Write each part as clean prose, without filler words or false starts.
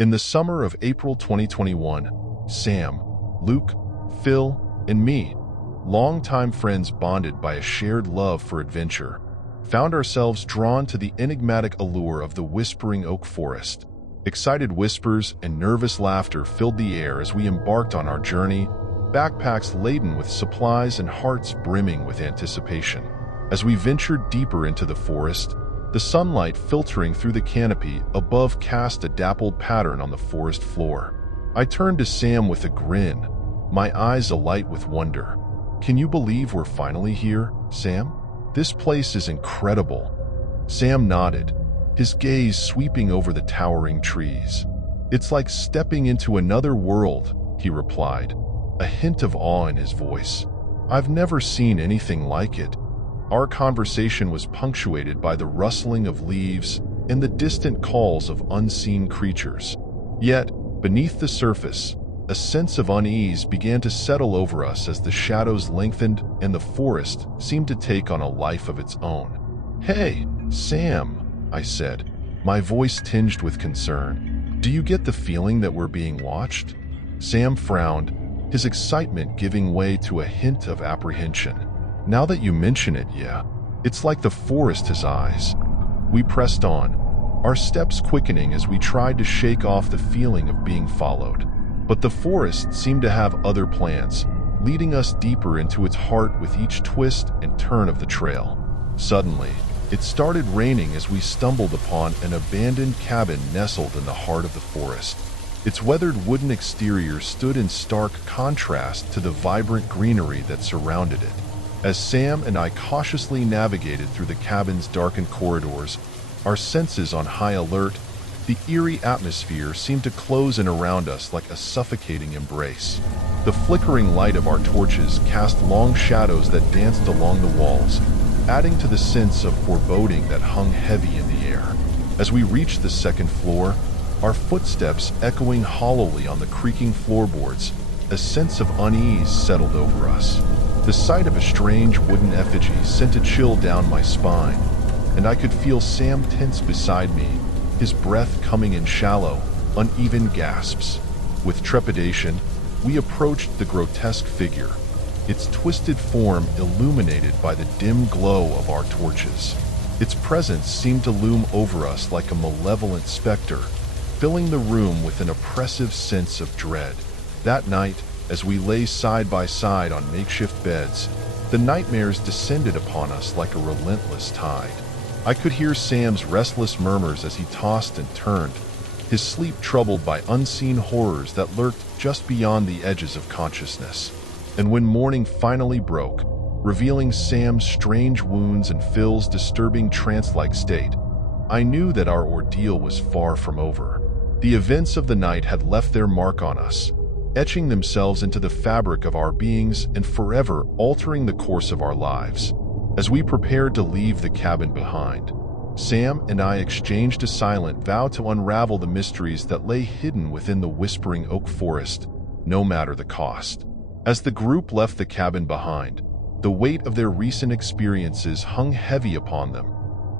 In the summer of April 2021, Sam, Luke, Phil, and me, longtime friends bonded by a shared love for adventure, found ourselves drawn to the enigmatic allure of the Whispering Oak Forest. Excited whispers and nervous laughter filled the air as we embarked on our journey, backpacks laden with supplies and hearts brimming with anticipation. As we ventured deeper into the forest, the sunlight filtering through the canopy above cast a dappled pattern on the forest floor. I turned to Sam with a grin, my eyes alight with wonder. "Can you believe we're finally here, Sam? This place is incredible." Sam nodded, his gaze sweeping over the towering trees. "It's like stepping into another world," he replied, a hint of awe in his voice. "I've never seen anything like it." Our conversation was punctuated by the rustling of leaves and the distant calls of unseen creatures. Yet, beneath the surface, a sense of unease began to settle over us as the shadows lengthened and the forest seemed to take on a life of its own. "Hey, Sam," I said, my voice tinged with concern. "Do you get the feeling that we're being watched?" Sam frowned, his excitement giving way to a hint of apprehension. "Now that you mention it, yeah. It's like the forest has eyes." We pressed on, our steps quickening as we tried to shake off the feeling of being followed. But the forest seemed to have other plans, leading us deeper into its heart with each twist and turn of the trail. Suddenly, it started raining as we stumbled upon an abandoned cabin nestled in the heart of the forest. Its weathered wooden exterior stood in stark contrast to the vibrant greenery that surrounded it. As Sam and I cautiously navigated through the cabin's darkened corridors, our senses on high alert, the eerie atmosphere seemed to close in around us like a suffocating embrace. The flickering light of our torches cast long shadows that danced along the walls, adding to the sense of foreboding that hung heavy in the air. As we reached the second floor, our footsteps echoing hollowly on the creaking floorboards, a sense of unease settled over us. The sight of a strange wooden effigy sent a chill down my spine, and I could feel Sam tense beside me, his breath coming in shallow, uneven gasps. With trepidation, we approached the grotesque figure, its twisted form illuminated by the dim glow of our torches. Its presence seemed to loom over us like a malevolent specter, filling the room with an oppressive sense of dread. That night, as we lay side by side on makeshift beds, the nightmares descended upon us like a relentless tide. I could hear Sam's restless murmurs as he tossed and turned, his sleep troubled by unseen horrors that lurked just beyond the edges of consciousness. And when morning finally broke, revealing Sam's strange wounds and Phil's disturbing trance-like state, I knew that our ordeal was far from over. The events of the night had left their mark on us, etching themselves into the fabric of our beings and forever altering the course of our lives. As we prepared to leave the cabin behind, Sam and I exchanged a silent vow to unravel the mysteries that lay hidden within the Whispering Oak Forest, no matter the cost. As the group left the cabin behind, the weight of their recent experiences hung heavy upon them,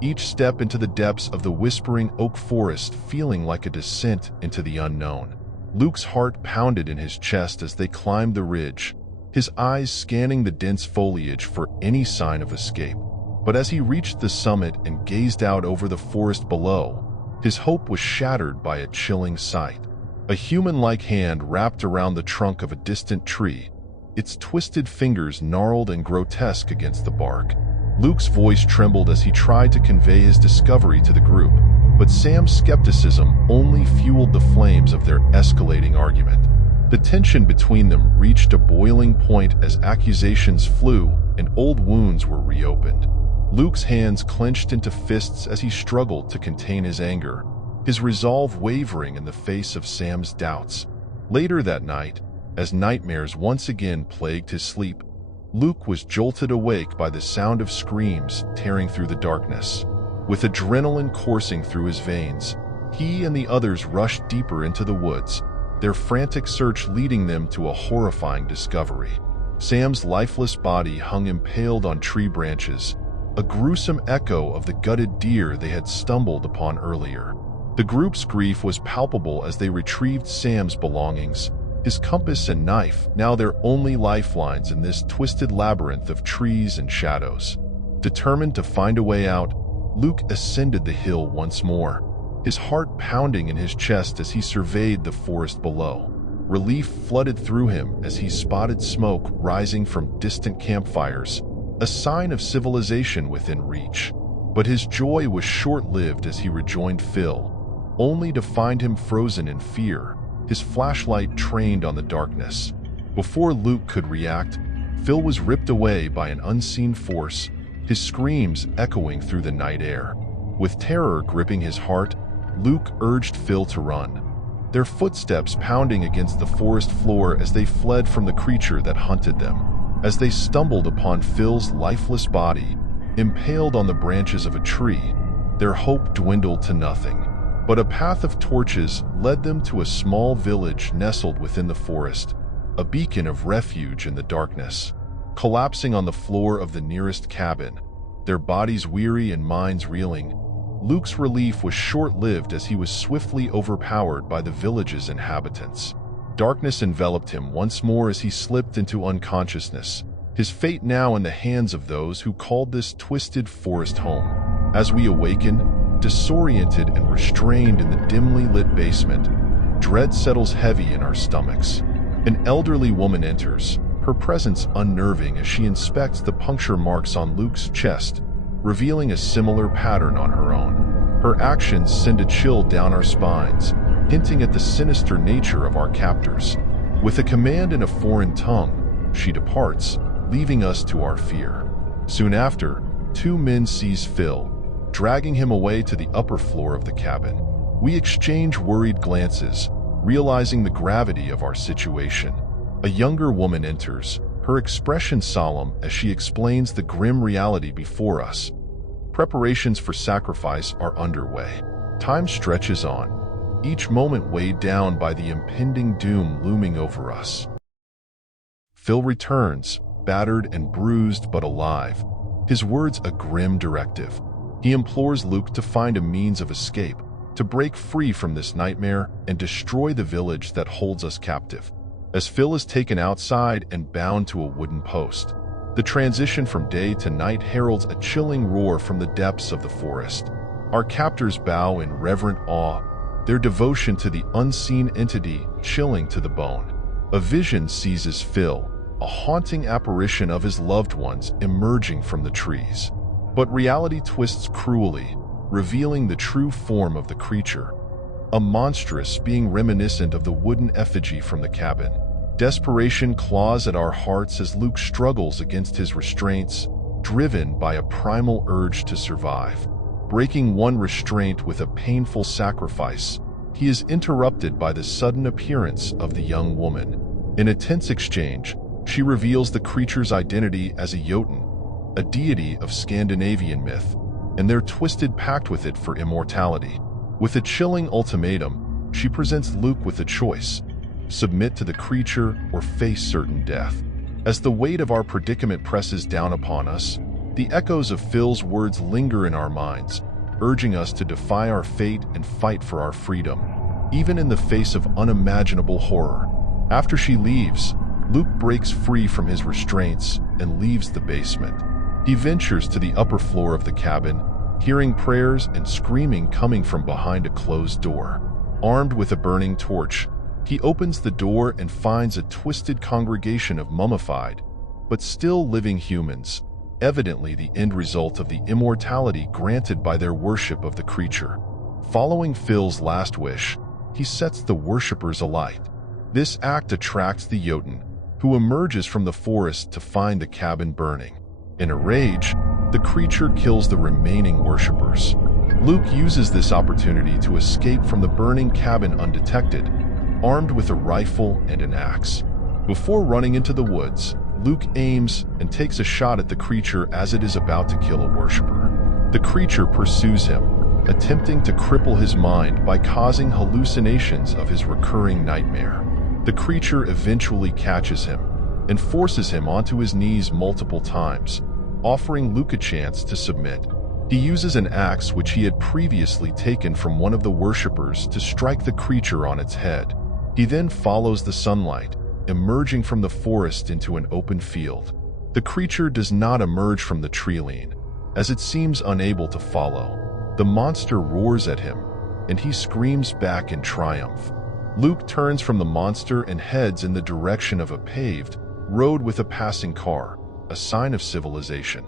each step into the depths of the Whispering Oak Forest feeling like a descent into the unknown. Luke's heart pounded in his chest as they climbed the ridge, his eyes scanning the dense foliage for any sign of escape. But as he reached the summit and gazed out over the forest below, his hope was shattered by a chilling sight. A human-like hand wrapped around the trunk of a distant tree, its twisted fingers gnarled and grotesque against the bark. Luke's voice trembled as he tried to convey his discovery to the group, but Sam's skepticism only fueled the flames of their escalating argument. The tension between them reached a boiling point as accusations flew and old wounds were reopened. Luke's hands clenched into fists as he struggled to contain his anger, his resolve wavering in the face of Sam's doubts. Later that night, as nightmares once again plagued his sleep, Luke was jolted awake by the sound of screams tearing through the darkness. With adrenaline coursing through his veins, he and the others rushed deeper into the woods, their frantic search leading them to a horrifying discovery. Sam's lifeless body hung impaled on tree branches, a gruesome echo of the gutted deer they had stumbled upon earlier. The group's grief was palpable as they retrieved Sam's belongings, his compass and knife, now their only lifelines in this twisted labyrinth of trees and shadows. Determined to find a way out, Luke ascended the hill once more, his heart pounding in his chest as he surveyed the forest below. Relief flooded through him as he spotted smoke rising from distant campfires, a sign of civilization within reach. But his joy was short-lived as he rejoined Phil, only to find him frozen in fear, his flashlight trained on the darkness. Before Luke could react, Phil was ripped away by an unseen force, his screams echoing through the night air. With terror gripping his heart, Luke urged Phil to run, their footsteps pounding against the forest floor as they fled from the creature that hunted them. As they stumbled upon Phil's lifeless body, impaled on the branches of a tree, their hope dwindled to nothing. But a path of torches led them to a small village nestled within the forest, a beacon of refuge in the darkness. Collapsing on the floor of the nearest cabin, their bodies weary and minds reeling, Luke's relief was short-lived as he was swiftly overpowered by the village's inhabitants. Darkness enveloped him once more as he slipped into unconsciousness, his fate now in the hands of those who called this twisted forest home. As we awaken, disoriented and restrained in the dimly lit basement, dread settles heavy in our stomachs. An elderly woman enters, her presence unnerving as she inspects the puncture marks on Luke's chest, revealing a similar pattern on her own. Her actions send a chill down our spines, hinting at the sinister nature of our captors. With a command in a foreign tongue, she departs, leaving us to our fear. Soon after, two men seize Phil, dragging him away to the upper floor of the cabin. We exchange worried glances, realizing the gravity of our situation. A younger woman enters, her expression solemn as she explains the grim reality before us. Preparations for sacrifice are underway. Time stretches on, each moment weighed down by the impending doom looming over us. Phil returns, battered and bruised but alive, his words a grim directive. He implores Luke to find a means of escape, to break free from this nightmare and destroy the village that holds us captive. As Phil is taken outside and bound to a wooden post, the transition from day to night heralds a chilling roar from the depths of the forest. Our captors bow in reverent awe, their devotion to the unseen entity chilling to the bone. A vision seizes Phil, a haunting apparition of his loved ones emerging from the trees. But reality twists cruelly, revealing the true form of the creature. A monstrous being reminiscent of the wooden effigy from the cabin. Desperation claws at our hearts as Luke struggles against his restraints, driven by a primal urge to survive. Breaking one restraint with a painful sacrifice, he is interrupted by the sudden appearance of the young woman. In a tense exchange, she reveals the creature's identity as a Jotun, a deity of Scandinavian myth, and their twisted pact with it for immortality. With a chilling ultimatum, she presents Luke with a choice: submit to the creature or face certain death. As the weight of our predicament presses down upon us, the echoes of Phil's words linger in our minds, urging us to defy our fate and fight for our freedom, even in the face of unimaginable horror. After she leaves, Luke breaks free from his restraints and leaves the basement. He ventures to the upper floor of the cabin, hearing prayers and screaming coming from behind a closed door. Armed with a burning torch, he opens the door and finds a twisted congregation of mummified, but still living humans, evidently the end result of the immortality granted by their worship of the creature. Following Phil's last wish, he sets the worshippers alight. This act attracts the Jotun, who emerges from the forest to find the cabin burning. In a rage, the creature kills the remaining worshippers. Luke uses this opportunity to escape from the burning cabin undetected, armed with a rifle and an axe. Before running into the woods, Luke aims and takes a shot at the creature as it is about to kill a worshipper. The creature pursues him, attempting to cripple his mind by causing hallucinations of his recurring nightmare. The creature eventually catches him and forces him onto his knees multiple times, offering Luke a chance to submit. He uses an axe which he had previously taken from one of the worshippers to strike the creature on its head. He then follows the sunlight, emerging from the forest into an open field. The creature does not emerge from the treeline, as it seems unable to follow. The monster roars at him, and he screams back in triumph. Luke turns from the monster and heads in the direction of a paved road with a passing car, a sign of civilization.